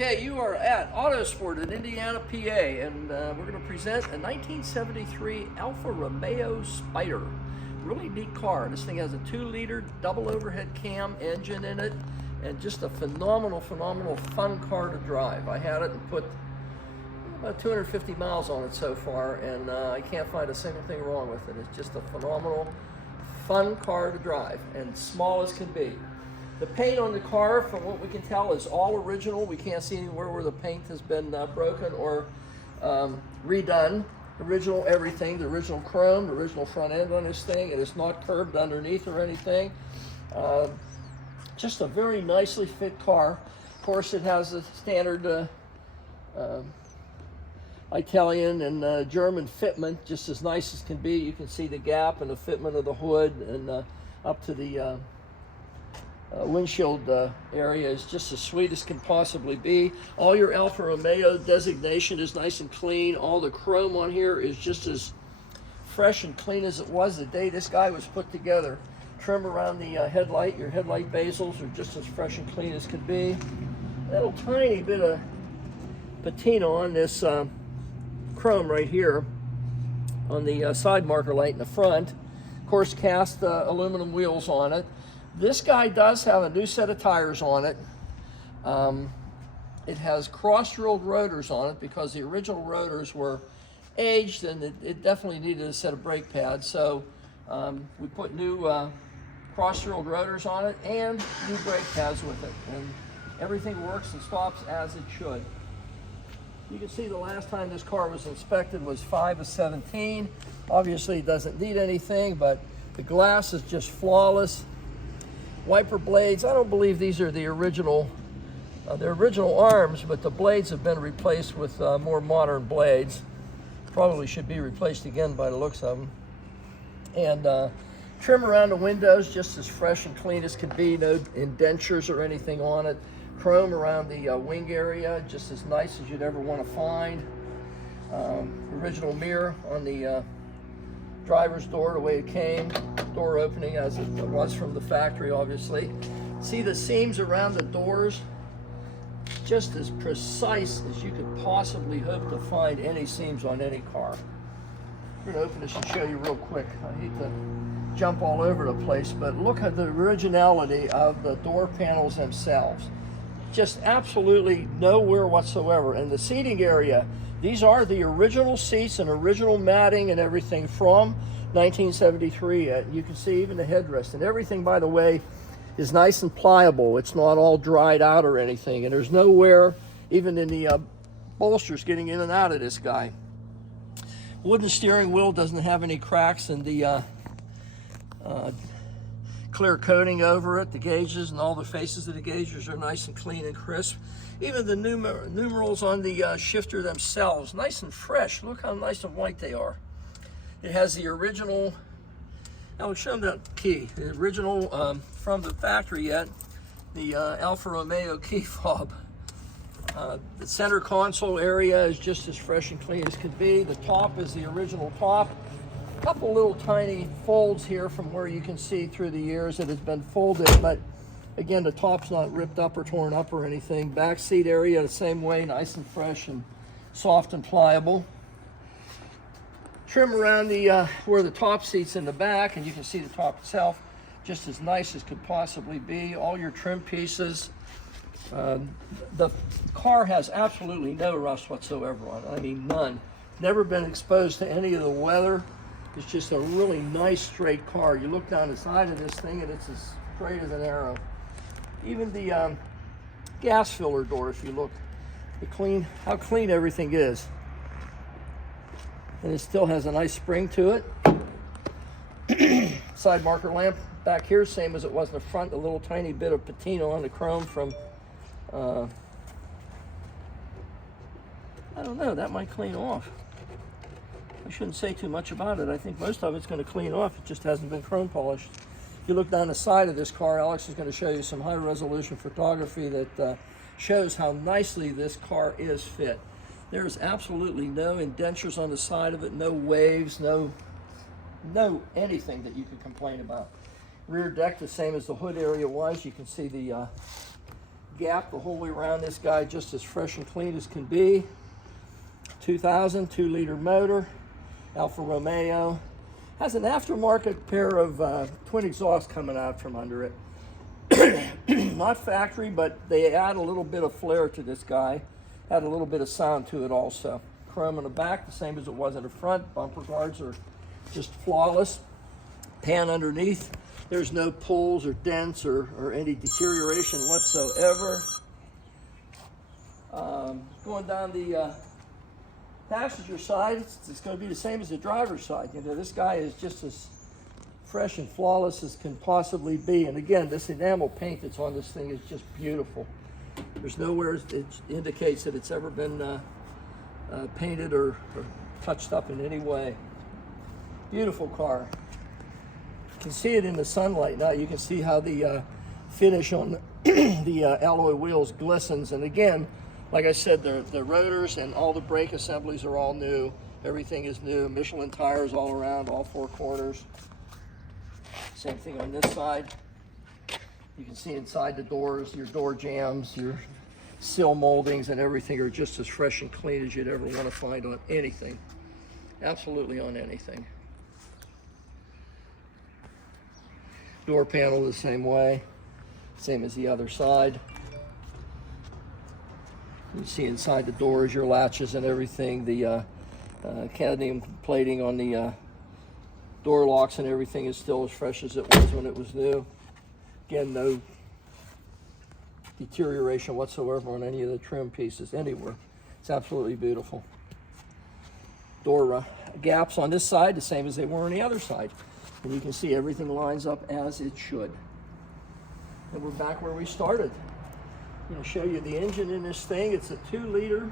Okay, you are at Autosport in Indiana, PA, and we're going to present a 1973 Alfa Romeo Spider. Really neat car. This thing has a 2-liter double overhead cam engine in it, and just a phenomenal fun car to drive. I had it and put about 250 miles on it so far, and I can't find a single thing wrong with it. It's just a phenomenal, fun car to drive, and small as can be. The paint on the car, from what we can tell, is all original. We can't see anywhere where the paint has been broken or redone. Original everything, the original chrome, the original front end on this thing. It is not curved underneath or anything. Just a very nicely fit car. Of course, it has the standard Italian and German fitment, just as nice as can be. You can see the gap and the fitment of the hood, and up to the windshield area is just as sweet as can possibly be. All your Alfa Romeo designation is nice and clean. All the chrome on here is just as fresh and clean as it was the day this guy was put together. Trim around the headlight, your headlight bezels are just as fresh and clean as can be. A little tiny bit of patina on this chrome right here on the side marker light in the front. Of course, cast aluminum wheels on it. This guy does have a new set of tires on it. It has cross-drilled rotors on it because the original rotors were aged, and it definitely needed a set of brake pads. So we put new cross-drilled rotors on it and new brake pads with it, and everything works and stops as it should. You can see the last time this car was inspected was 5/17. Obviously it doesn't need anything, but the glass is just flawless. Wiper blades, I don't believe these are the original, they're original arms, but the blades have been replaced with more modern blades. Probably should be replaced again by the looks of them. And trim around the windows, just as fresh and clean as can be. No indentures or anything on it. Chrome around the wing area, just as nice as you'd ever want to find. Original mirror on the driver's door, the way it came. Door opening as it was from the factory, obviously. See the seams around the doors? Just as precise as you could possibly hope to find any seams on any car. I'm going to open this and show you real quick. I hate to jump all over the place, but look at the originality of the door panels themselves. Just absolutely nowhere whatsoever. And the seating area, these are the original seats and original matting and everything from 1973. You can see even the headrest and everything, by the way, is nice and pliable. It's not all dried out or anything, and there's nowhere, even in the bolsters, getting in and out of this guy. Wooden steering wheel doesn't have any cracks, and the clear coating over it. The gauges and all the faces of the gauges are nice and clean and crisp. Even the numerals on the shifter themselves, nice and fresh. Look how nice and white they are. It has the original, I'll show them that key, the original from the factory yet, the Alfa Romeo key fob. The center console area is just as fresh and clean as could be. The top is the original top. A couple little tiny folds here from where you can see through the years that it's been folded, but again, the top's not ripped up or torn up or anything. Back seat area the same way, nice and fresh and soft and pliable. Trim around the where the top seat's in the back, and you can see the top itself, just as nice as could possibly be. All your trim pieces. The car has absolutely no rust whatsoever on it. I mean, none. Never been exposed to any of the weather. It's just a really nice straight car. You look down the side of this thing and it's as straight as an arrow. Even the gas filler door, if you look, how clean everything is. And it still has a nice spring to it. Side marker lamp back here, same as it was in the front. A little tiny bit of patina on the chrome from, I don't know, that might clean off. I shouldn't say too much about it. I think most of it's going to clean off. It just hasn't been chrome polished. If you look down the side of this car, Alex is going to show you some high resolution photography that shows how nicely this car is fit. There's absolutely no indentures on the side of it, no waves, no anything that you could complain about. Rear deck the same as the hood area was. You can see the gap the whole way around. This guy just as fresh and clean as can be. 2000, 2-liter motor, Alfa Romeo. Has an aftermarket pair of twin exhausts coming out from under it. Not factory, but they add a little bit of flair to this guy. Add a little bit of sound to it also. Chrome in the back, the same as it was in the front. Bumper guards are just flawless. Pan underneath. There's no pulls or dents or any deterioration whatsoever. Going down the passenger side, it's going to be the same as the driver's side. You know, this guy is just as fresh and flawless as can possibly be. And again, this enamel paint that's on this thing is just beautiful. There's nowhere it indicates that it's ever been painted or touched up in any way. Beautiful car. You can see it in the sunlight now. You can see how the finish on the alloy wheels glistens. And again, like I said, the rotors and all the brake assemblies are all new. Everything is new. Michelin tires all around, all four corners. Same thing on this side. You can see inside the doors, your door jambs, your sill moldings and everything are just as fresh and clean as you'd ever want to find on anything. Absolutely on anything. Door panel the same way, same as the other side. You see inside the doors, your latches and everything, the cadmium plating on the door locks and everything is still as fresh as it was when it was new. Again, no deterioration whatsoever on any of the trim pieces anywhere. It's absolutely beautiful. Door gaps on this side, the same as they were on the other side. And you can see everything lines up as it should. And we're back where we started. I'm going to show you the engine in this thing. It's a 2-liter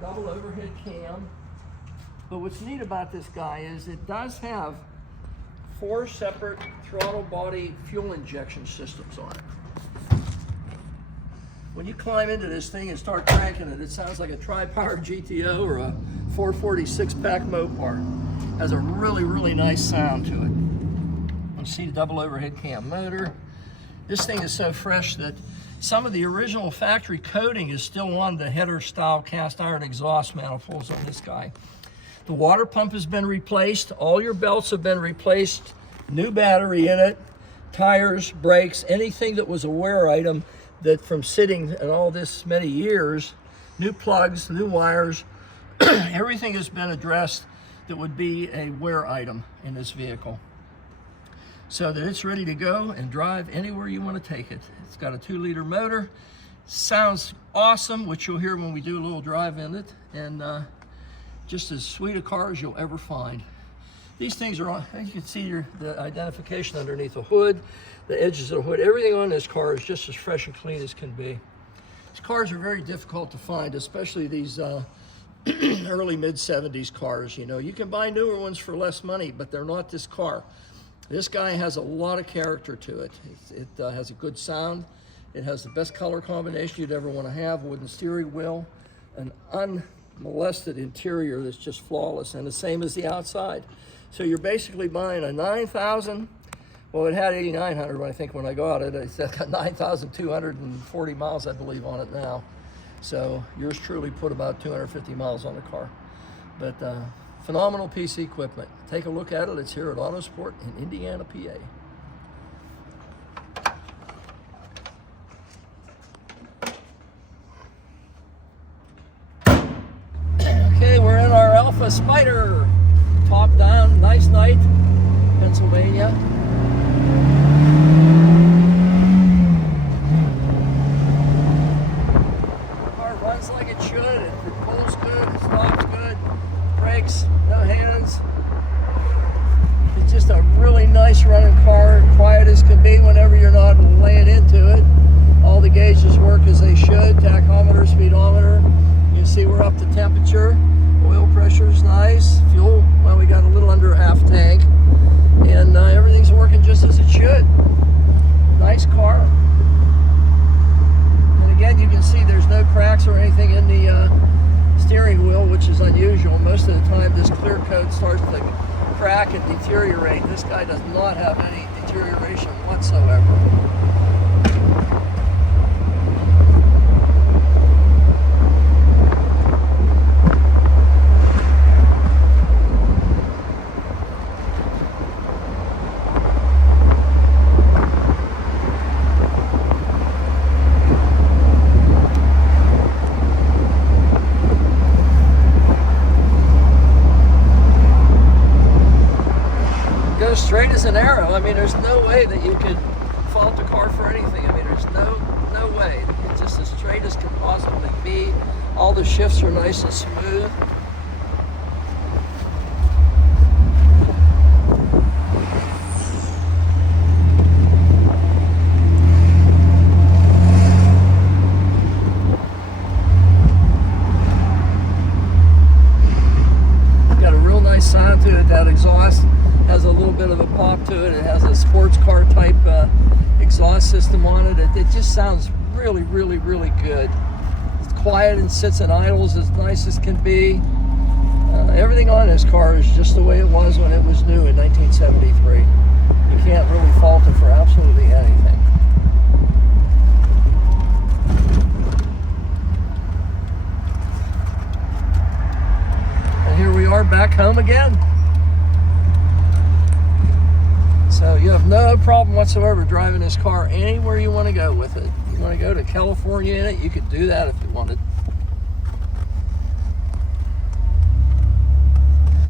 double overhead cam. But what's neat about this guy is it does have 4 separate throttle body fuel injection systems on it. When you climb into this thing and start cranking it, it sounds like a tri-powered GTO or a 446 pack Mopar. Has a really, really nice sound to it. You see the double overhead cam motor. This thing is so fresh that some of the original factory coating is still on the header style cast iron exhaust manifolds on this guy. The water pump has been replaced. All your belts have been replaced. New battery in it. Tires, brakes, anything that was a wear item that from sitting in all this many years, new plugs, new wires, everything has been addressed that would be a wear item in this vehicle. So that it's ready to go and drive anywhere you want to take it. It's got a 2-liter motor. Sounds awesome, which you'll hear when we do a little drive in it. And just as sweet a car as you'll ever find. These things are on, you can see the identification underneath the hood, the edges of the hood. Everything on this car is just as fresh and clean as can be. These cars are very difficult to find, especially these early mid-70s cars. You know, you can buy newer ones for less money, but they're not this car. This guy has a lot of character to it. It has a good sound. It has the best color combination you'd ever want to have. Wooden steering wheel, an unmolested interior that's just flawless, and the same as the outside. So you're basically buying a 9,000. Well, it had 8,900, I think, when I got it. It's got 9,240 miles, I believe, on it now. So yours truly put about 250 miles on the car. But phenomenal piece of equipment. Take a look at it. It's here at Autosport in Indiana, PA. Okay, we're in our Alfa Spider. Top down, nice night, Pennsylvania. The car runs like it should. It pulls good, it stops good, brakes, no hands. It's just a really nice running car, quiet as can be whenever you're not laying into it. All the gauges work as they should, tachometer, speedometer. You can see we're up to temperature. Oil pressure is nice. Fuel, well, we got a little under half tank. And everything's working just as it should. Nice car. And again, you can see there's no cracks or anything in the steering wheel, which is unusual. Most of the time, this clear coat starts to crack and deteriorate. This guy does not have any deterioration whatsoever. straight as an arrow. I mean, there's no way that you could fault the car for anything. I mean, there's no way. It's just as straight as can possibly be. All the shifts are nice and smooth. Sound to it. That exhaust has a little bit of a pop to it. It has a sports car type exhaust system on it. It just sounds really, really, really good. It's quiet and sits and idles as nice as can be. Everything on this car is just the way it was when it was new in 1973. You can't really fault it for absolutely anything. Here we are back home again. So you have no problem whatsoever driving this car anywhere you want to go with it. You want to go to California in it, you could do that if you wanted.